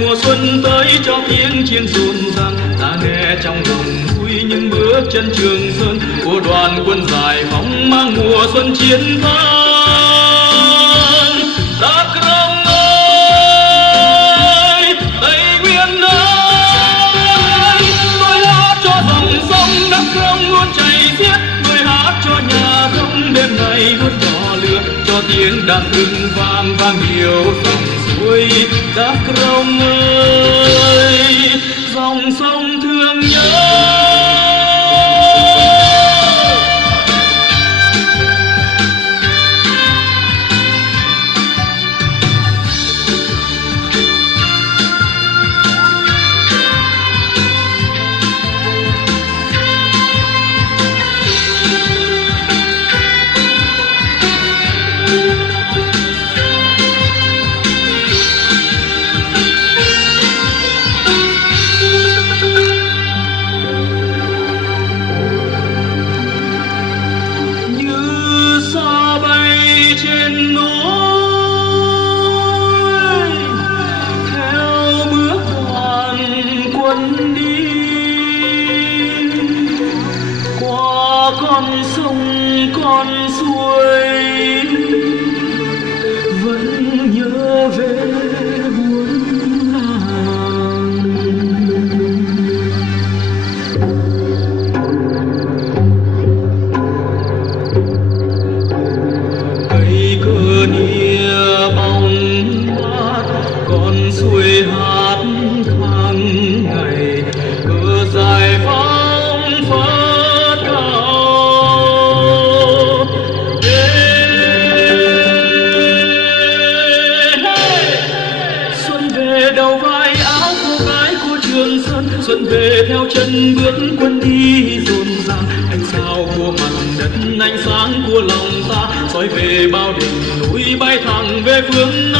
Mùa xuân tới cho tiếng chiêng rộn ràng, ta nghe trong lòng vui những bước chân Trường Sơn của đoàn quân giải phóng mang mùa xuân chiến thắng. Đắk Rông ơi, Tây Nguyên ơi, tôi hát cho dòng sông Đắk Rông luôn chảy xiết, tôi hát cho nhà thông đêm nay luôn đỏ lửa, cho tiếng đàn ưng vang vang nhiều dòng suối. Đắk Rông ơi, dòng sông thương nhớ. Con sông con suối vẫn nhớ về buôn làng. Cây cờ nia bóng mát, con suối hát tháng ngày, cờ giải phóng phất cao. Đầu vai áo cô gái của Trường Sơn, xuân về theo chân bước quân đi rộn ràng. Ánh sao của mặt đất, ánh sáng của lòng ta soi về bao đỉnh núi bay thẳng về phương Nam.